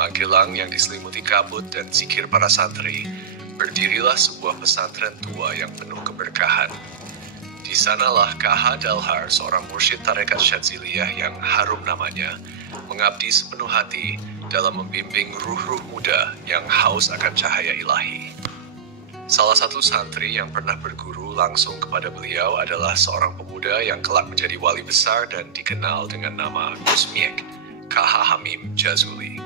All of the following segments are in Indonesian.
Magelang yang diselimuti kabut dan zikir para santri, berdirilah sebuah pesantren tua yang penuh keberkahan. Di sanalah KH Dalhar, seorang mursyid tarekat Syadziliyah yang harum namanya, mengabdi sepenuh hati dalam membimbing ruh-ruh muda yang haus akan cahaya ilahi. Salah satu santri yang pernah berguru langsung kepada beliau adalah seorang pemuda yang kelak menjadi wali besar dan dikenal dengan nama Gus Miek, KH Hamim Jazuli.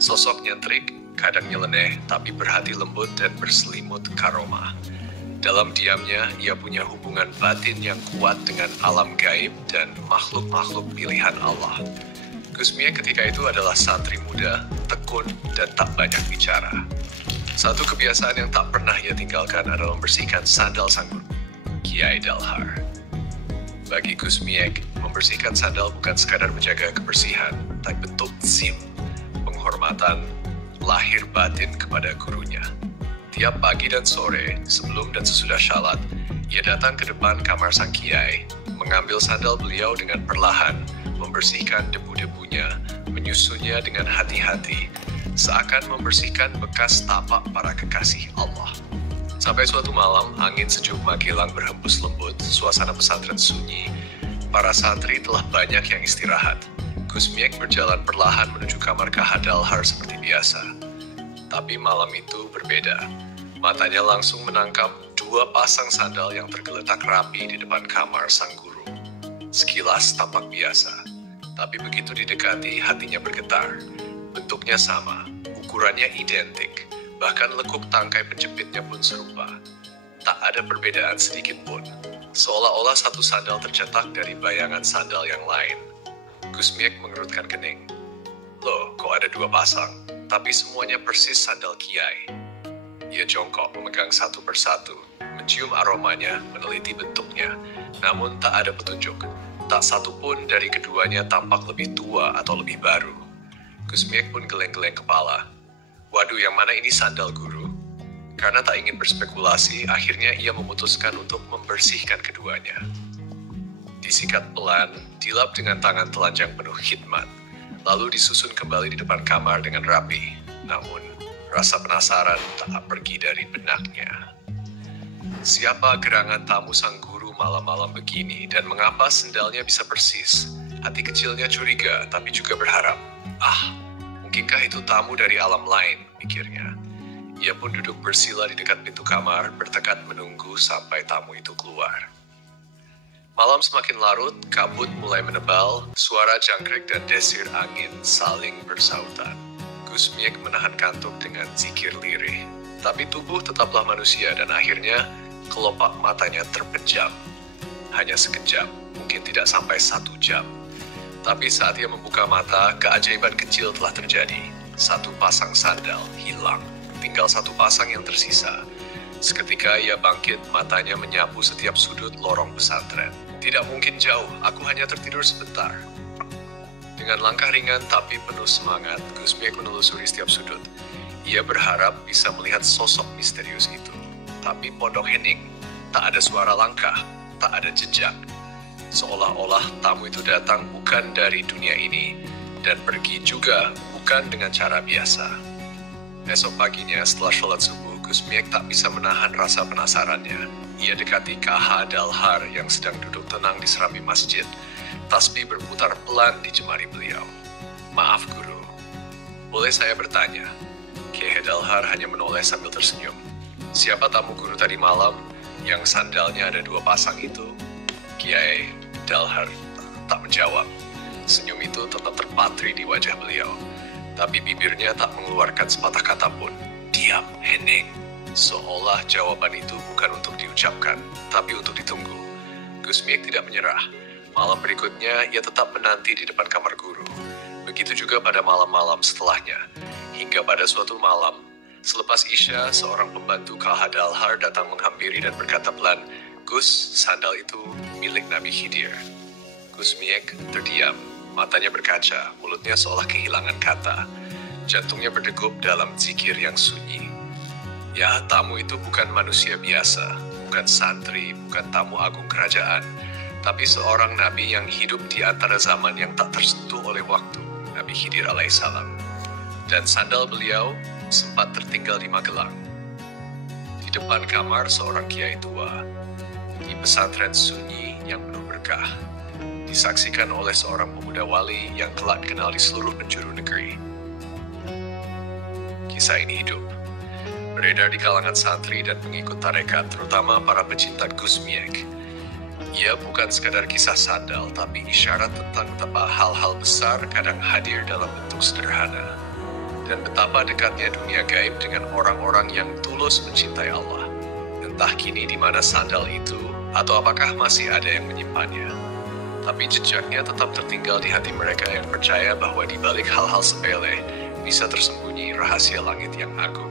Sosok nyentrik, kadang nyeleneh, tapi berhati lembut dan berselimut karomah. Dalam diamnya, ia punya hubungan batin yang kuat dengan alam gaib dan makhluk-makhluk pilihan Allah. Gus Miek ketika itu adalah santri muda, tekun, dan tak banyak bicara. Satu kebiasaan yang tak pernah ia tinggalkan adalah membersihkan sandal sang guru, Kiai Dalhar. Bagi Gus Miek, membersihkan sandal bukan sekadar menjaga kebersihan, tapi bentuk zim, penghormatan, lahir batin kepada gurunya. Tiap pagi dan sore, sebelum dan sesudah syalat, ia datang ke depan kamar sang kiai, mengambil sandal beliau dengan perlahan, membersihkan debu-debunya, menyusunnya dengan hati-hati, seakan membersihkan bekas tapak para kekasih Allah. Sampai suatu malam, angin sejuk Magelang berhembus lembut, suasana pesantren sunyi, para santri telah banyak yang istirahat. Gus Miek berjalan perlahan menuju kamar KH Dalhar seperti biasa. Tapi malam itu berbeda. Matanya langsung menangkap dua pasang sandal yang tergeletak rapi di depan kamar sang guru. Sekilas tampak biasa, tapi begitu didekati hatinya bergetar. Bentuknya sama, ukurannya identik, bahkan lekuk tangkai penjepitnya pun serupa. Tak ada perbedaan sedikit pun, seolah-olah satu sandal tercetak dari bayangan sandal yang lain. Gus Miek mengerutkan kening. Loh, kok ada dua pasang? Tapi semuanya persis sandal kiai. Ia jongkok memegang satu persatu, mencium aromanya, meneliti bentuknya. Namun tak ada petunjuk. Tak satu pun dari keduanya tampak lebih tua atau lebih baru. Gus Miek pun geleng-geleng kepala. Waduh, yang mana ini sandal guru? Karena tak ingin berspekulasi, akhirnya ia memutuskan untuk membersihkan keduanya. Disikat pelan, dilap dengan tangan telanjang penuh khidmat, lalu disusun kembali di depan kamar dengan rapi. Namun, rasa penasaran tak pergi dari benaknya. Siapa gerangan tamu sang guru malam-malam begini dan mengapa sendalnya bisa persis? Hati kecilnya curiga, tapi juga berharap. Mungkinkah itu tamu dari alam lain, pikirnya. Ia pun duduk bersila di dekat pintu kamar, bertekad menunggu sampai tamu itu keluar. Malam semakin larut, kabut mulai menebal, suara jangkrik dan desir angin saling bersautan. Gus Miek menahan kantuk dengan zikir lirih. Tapi tubuh tetaplah manusia dan akhirnya kelopak matanya terpejam. Hanya sekejap, mungkin tidak sampai 1 jam. Tapi saat ia membuka mata, keajaiban kecil telah terjadi. Satu pasang sandal hilang, tinggal satu pasang yang tersisa. Seketika ia bangkit, matanya menyapu setiap sudut lorong pesantren. Tidak mungkin jauh, aku hanya tertidur sebentar. Dengan langkah ringan tapi penuh semangat, Gus Miek menelusuri setiap sudut. Ia berharap bisa melihat sosok misterius itu. Tapi pondok hening, tak ada suara langkah, tak ada jejak. Seolah-olah tamu itu datang bukan dari dunia ini, dan pergi juga bukan dengan cara biasa. Esok paginya setelah sholat subuh, Gus Miek tak bisa menahan rasa penasarannya. Ia dekati KH Dalhar yang sedang duduk tenang di serambi masjid. Tasbih berputar pelan di jemari beliau. Maaf guru, boleh saya bertanya? KH Dalhar hanya menoleh sambil tersenyum. Siapa tamu guru tadi malam yang sandalnya ada 2 pasang itu? Kiai Dalhar tak menjawab. Senyum itu tetap terpatri di wajah beliau. Tapi bibirnya tak mengeluarkan sepatah kata pun. Diam, hening. Seolah jawaban itu bukan untuk diucapkan, tapi untuk ditunggu. Gus Miek tidak menyerah. Malam berikutnya, ia tetap menanti di depan kamar guru. Begitu juga pada malam-malam setelahnya. Hingga pada suatu malam, selepas Isya, seorang pembantu KH Dalhar datang menghampiri dan berkata pelan, Gus, sandal itu milik Nabi Khidir. Gus Miek terdiam, matanya berkaca, mulutnya seolah kehilangan kata. Jantungnya berdegup dalam zikir yang sunyi. Ya, tamu itu bukan manusia biasa, bukan santri, bukan tamu agung kerajaan, tapi seorang nabi yang hidup di antara zaman yang tak tersentuh oleh waktu, Nabi Khidir alaihissalam. dan sandal beliau sempat tertinggal di Magelang. Di depan kamar seorang kiai tua, di pesantren sunyi yang penuh berkah, disaksikan oleh seorang pemuda wali yang kelak dikenal di seluruh penjuru negeri. Kisah ini hidup, beredar di kalangan santri dan pengikut tarekat, terutama para pecinta Gus Miek. Ia bukan sekadar kisah sandal, tapi isyarat tentang betapa hal-hal besar kadang hadir dalam bentuk sederhana, dan betapa dekatnya dunia gaib dengan orang-orang yang tulus mencintai Allah. Entah kini di mana sandal itu, atau apakah masih ada yang menyimpannya, tapi jejaknya tetap tertinggal di hati mereka yang percaya bahwa di balik hal-hal sepele bisa tersembunyi rahasia langit yang agung.